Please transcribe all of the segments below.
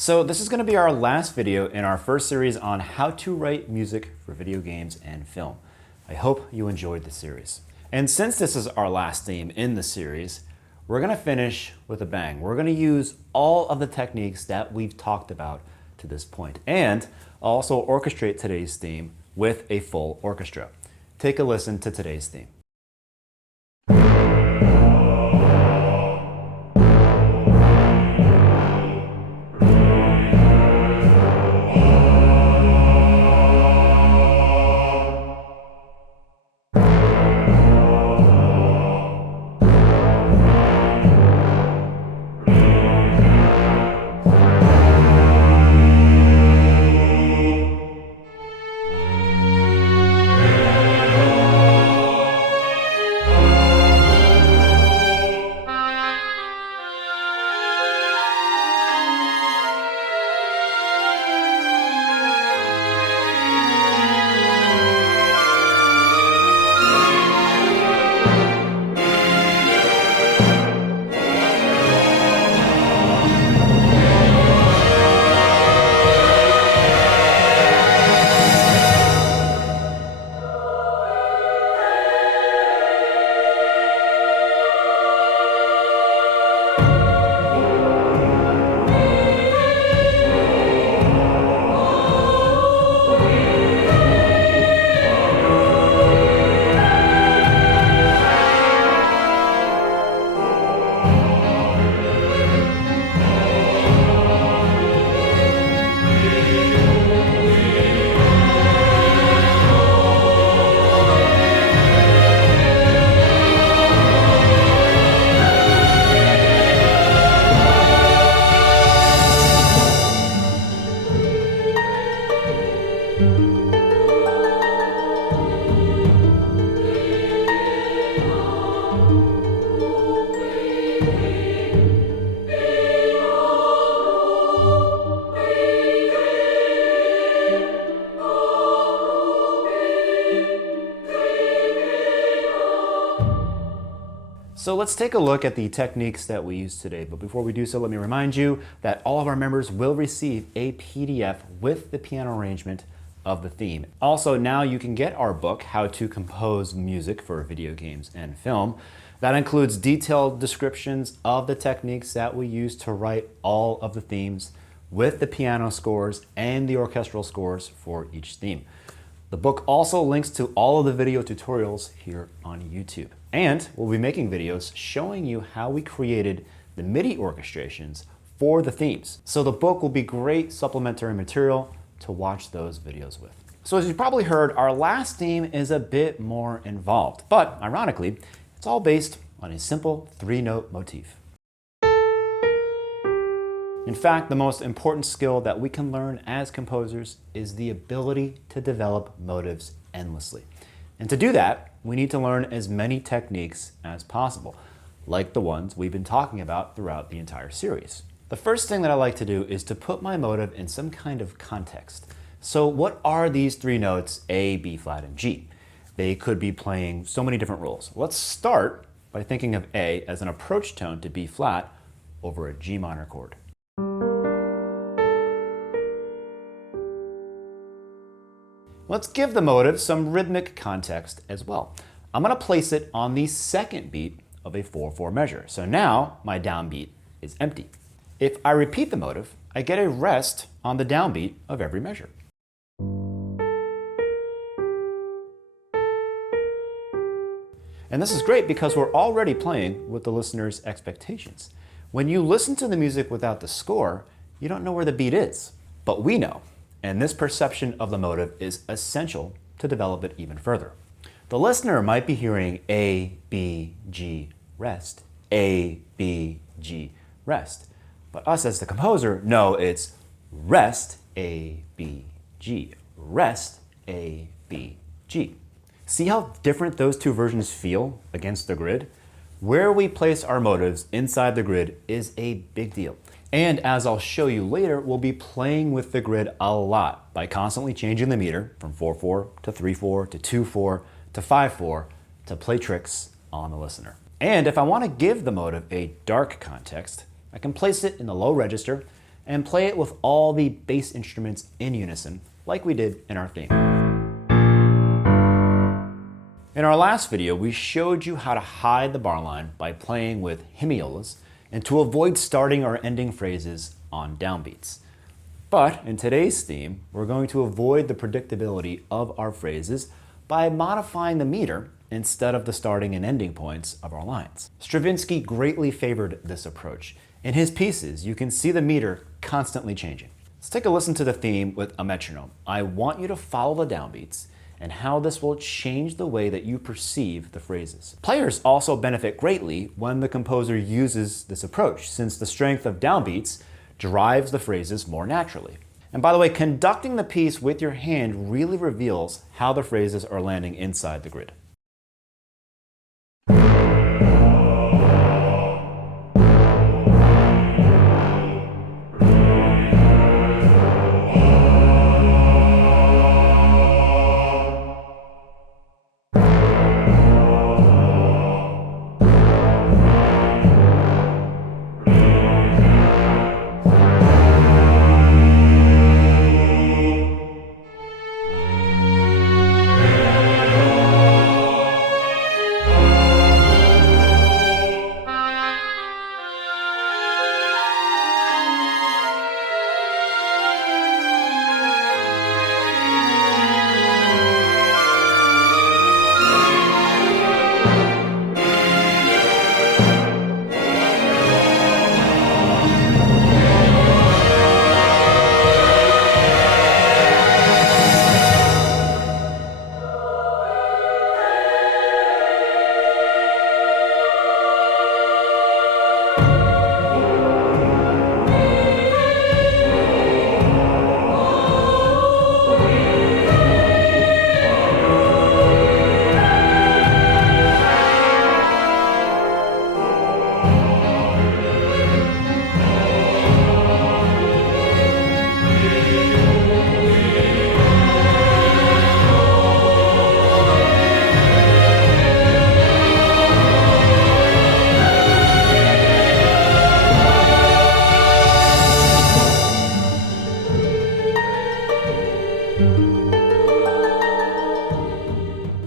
So this is going to be our last video in our first series on how to write music for video games and film. I hope you enjoyed the series. And since this is our last theme in the series, we're going to finish with a bang. We're going to use all of the techniques that we've talked about to this point, and also orchestrate today's theme with a full orchestra. Take a listen to today's theme. So let's take a look at the techniques that we use today. But before we do so, let me remind you that all of our members will receive a PDF with the piano arrangement of the theme. Also, now you can get our book, How to Compose Music for Video Games and Film. That includes detailed descriptions of the techniques that we use to write all of the themes with the piano scores and the orchestral scores for each theme. The book also links to all of the video tutorials here on YouTube. And we'll be making videos showing you how we created the MIDI orchestrations for the themes. So the book will be great supplementary material to watch those videos with. So as you probably heard, our last theme is a bit more involved, but ironically, it's all based on a simple 3-note motif. In fact, the most important skill that we can learn as composers is the ability to develop motives endlessly. And to do that, we need to learn as many techniques as possible, like the ones we've been talking about throughout the entire series. The first thing that I like to do is to put my motive in some kind of context. So what are these 3 notes, A, B flat, and G? They could be playing so many different roles. Let's start by thinking of A as an approach tone to B flat over a G minor chord. Let's give the motive some rhythmic context as well. I'm going to place it on the second beat of a 4/4 measure. So now my downbeat is empty. If I repeat the motive, I get a rest on the downbeat of every measure. And this is great because we're already playing with the listener's expectations. When you listen to the music without the score, you don't know where the beat is, but we know. And this perception of the motive is essential to develop it even further. The listener might be hearing A, B, G, rest, A, B, G, rest. But us as the composer know it's rest, A, B, G, rest, A, B, G. See how different those two versions feel against the grid? Where we place our motives inside the grid is a big deal. And as I'll show you later, we'll be playing with the grid a lot by constantly changing the meter from 4/4 to 3/4 to 2/4 to 5/4 to play tricks on the listener. And if I want to give the motive a dark context, I can place it in the low register and play it with all the bass instruments in unison, like we did in our theme. In our last video, we showed you how to hide the bar line by playing with hemiolas and to avoid starting or ending phrases on downbeats. But in today's theme, we're going to avoid the predictability of our phrases by modifying the meter instead of the starting and ending points of our lines. Stravinsky greatly favored this approach. In his pieces, you can see the meter constantly changing. Let's take a listen to the theme with a metronome. I want you to follow the downbeats and how this will change the way that you perceive the phrases. Players also benefit greatly when the composer uses this approach, since the strength of downbeats drives the phrases more naturally. And by the way, conducting the piece with your hand really reveals how the phrases are landing inside the grid.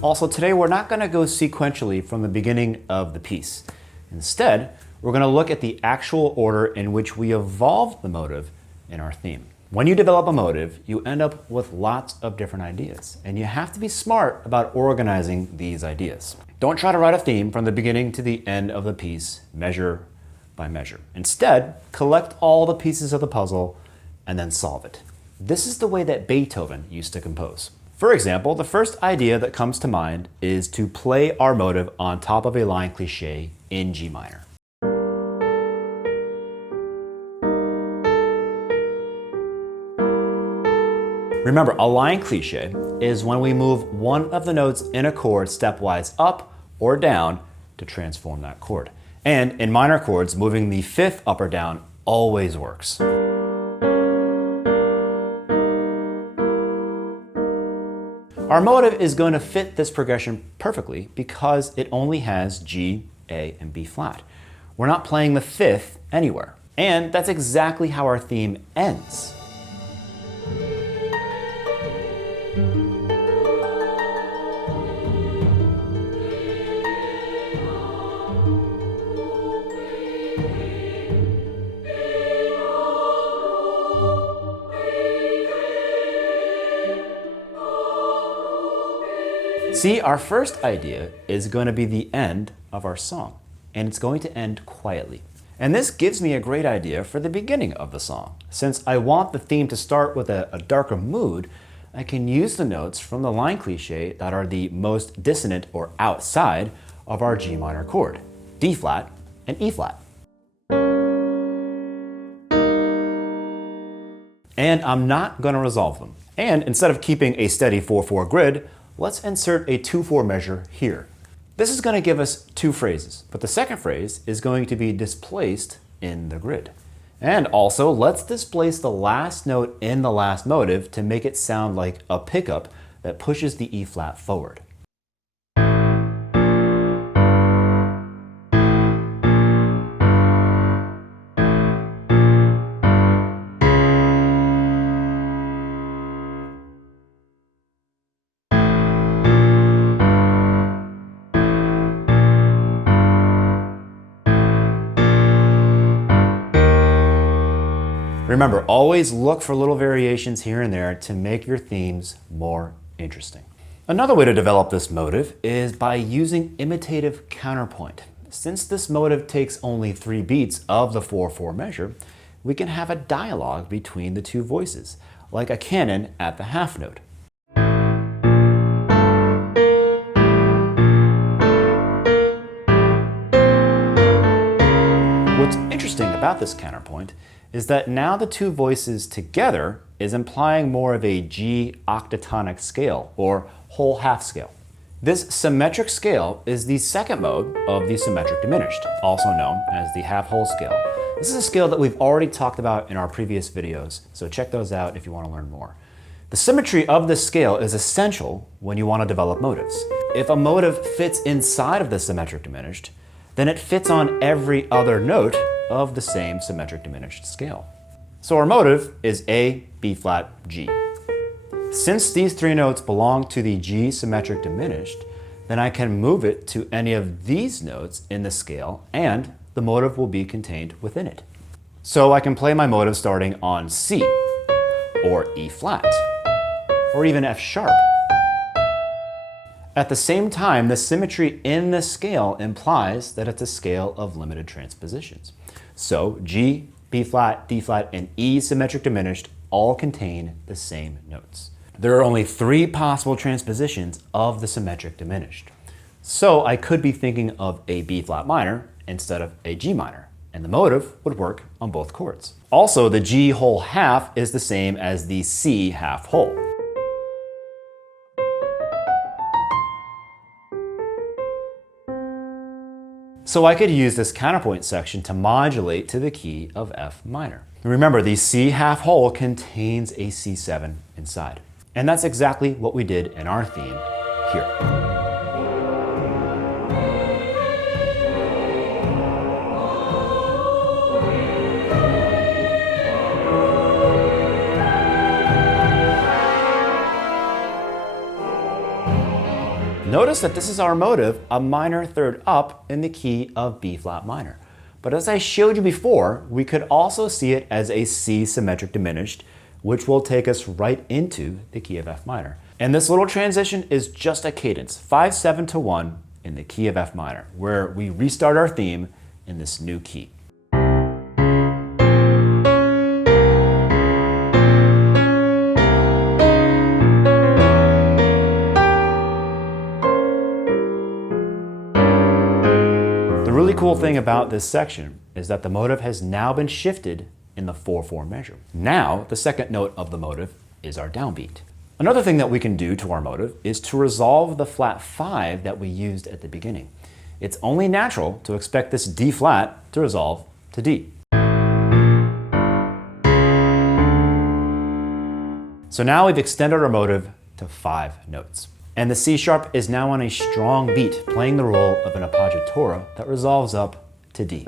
Also, today we're not going to go sequentially from the beginning of the piece. Instead, we're going to look at the actual order in which we evolved the motive in our theme. When you develop a motive, you end up with lots of different ideas, and you have to be smart about organizing these ideas. Don't try to write a theme from the beginning to the end of the piece, measure by measure. Instead, collect all the pieces of the puzzle and then solve it. This is the way that Beethoven used to compose. For example, the first idea that comes to mind is to play our motive on top of a line cliché in G minor. Remember, a line cliché is when we move one of the notes in a chord stepwise up or down to transform that chord. And in minor chords, moving the fifth up or down always works. Our motive is going to fit this progression perfectly because it only has G, A, and B flat. We're not playing the fifth anywhere. And that's exactly how our theme ends. See, our first idea is going to be the end of our song, and it's going to end quietly. And this gives me a great idea for the beginning of the song. Since I want the theme to start with a darker mood, I can use the notes from the line cliché that are the most dissonant or outside of our G minor chord, D flat and E flat. And I'm not going to resolve them. And instead of keeping a steady 4/4 grid, let's insert a 2/4 measure here. This is going to give us two phrases, but the second phrase is going to be displaced in the grid. And also, let's displace the last note in the last motive to make it sound like a pickup that pushes the E flat forward. Remember, always look for little variations here and there to make your themes more interesting. Another way to develop this motive is by using imitative counterpoint. Since this motive takes only 3 beats of the 4/4 measure, we can have a dialogue between the two voices, like a canon at the half note. What's interesting about this counterpoint is that now the two voices together is implying more of a G octatonic scale, or whole half scale. This symmetric scale is the second mode of the symmetric diminished, also known as the half whole scale. This is a scale that we've already talked about in our previous videos, so check those out if you want to learn more. The symmetry of this scale is essential when you want to develop motives. If a motive fits inside of the symmetric diminished, then it fits on every other note of the same symmetric diminished scale. So our motive is A, B flat, G. Since these 3 notes belong to the G symmetric diminished, then I can move it to any of these notes in the scale and the motive will be contained within it. So I can play my motive starting on C, or E flat, or even F sharp. At the same time, the symmetry in the scale implies that it's a scale of limited transpositions. So G, B flat, D flat, and E symmetric diminished all contain the same notes. There are only 3 possible transpositions of the symmetric diminished. So I could be thinking of a B flat minor instead of a G minor, and the motive would work on both chords. Also, the G whole half is the same as the C half whole. So I could use this counterpoint section to modulate to the key of F minor. Remember, the C half whole contains a C7 inside. And that's exactly what we did in our theme here. Notice that this is our motive, a minor third up in the key of B flat minor. But as I showed you before, we could also see it as a C symmetric diminished, which will take us right into the key of F minor. And this little transition is just a cadence, 5/7 to 1 in the key of F minor, where we restart our theme in this new key. The really cool thing about this section is that the motive has now been shifted in the 4/4 measure. Now, the second note of the motive is our downbeat. Another thing that we can do to our motive is to resolve the flat 5 that we used at the beginning. It's only natural to expect this D flat to resolve to D. So now we've extended our motive to 5 notes. And the C sharp is now on a strong beat, playing the role of an appoggiatura that resolves up to D.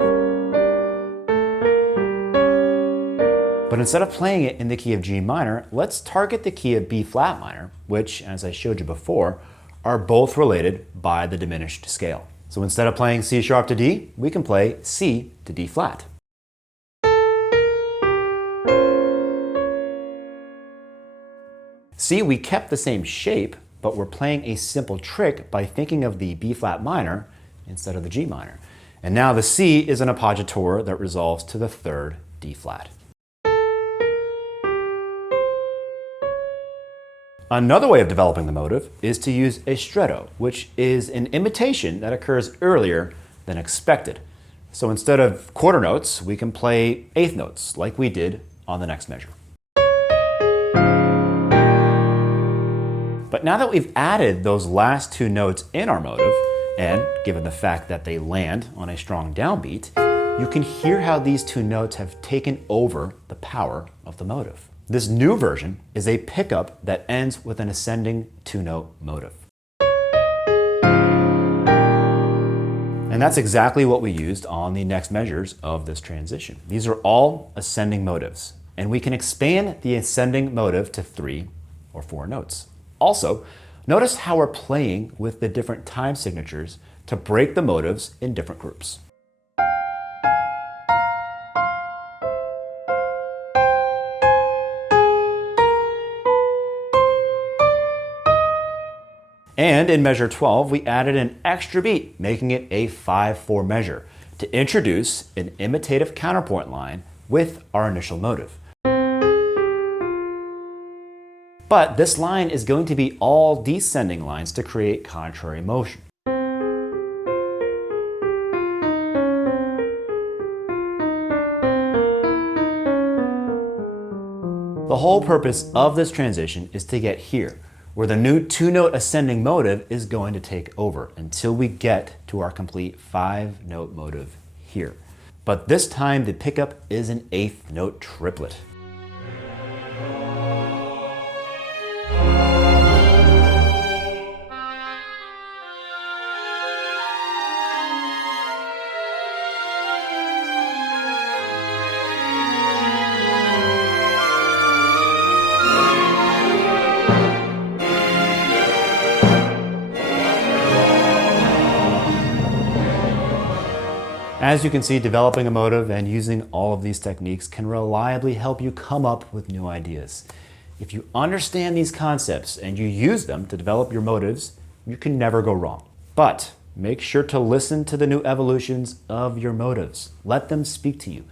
But instead of playing it in the key of G minor, let's target the key of B flat minor, which, as I showed you before, are both related by the diminished scale. So instead of playing C sharp to D, we can play C to D flat. See, we kept the same shape, but we're playing a simple trick by thinking of the B flat minor instead of the G minor. And now the C is an appoggiatura that resolves to the 3rd D flat. Another way of developing the motive is to use a stretto, which is an imitation that occurs earlier than expected. So instead of quarter notes, we can play eighth notes like we did on the next measure. But now that we've added those last 2 notes in our motive, and given the fact that they land on a strong downbeat, you can hear how these 2 notes have taken over the power of the motive. This new version is a pickup that ends with an ascending 2-note motive. And that's exactly what we used on the next measures of this transition. These are all ascending motives, and we can expand the ascending motive to 3 or 4 notes. Also, notice how we're playing with the different time signatures to break the motives in different groups. And in measure 12, we added an extra beat, making it a 5/4 measure to introduce an imitative counterpoint line with our initial motive. But this line is going to be all descending lines to create contrary motion. The whole purpose of this transition is to get here, where the new 2-note ascending motive is going to take over until we get to our complete 5-note motive here. But this time the pickup is an 8th note triplet. As you can see, developing a motive and using all of these techniques can reliably help you come up with new ideas. If you understand these concepts and you use them to develop your motives, you can never go wrong. But make sure to listen to the new evolutions of your motives. Let them speak to you.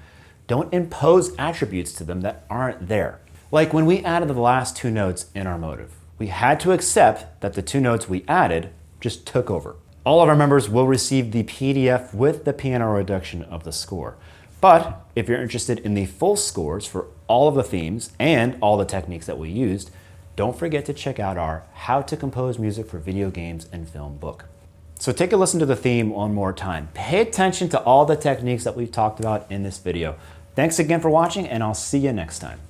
Don't impose attributes to them that aren't there. Like when we added the last 2 notes in our motive, we had to accept that the 2 notes we added just took over. All of our members will receive the PDF with the piano reduction of the score. But if you're interested in the full scores for all of the themes and all the techniques that we used, don't forget to check out our How to Compose Music for Video Games and Film book. So take a listen to the theme one more time. Pay attention to all the techniques that we've talked about in this video. Thanks again for watching, and I'll see you next time.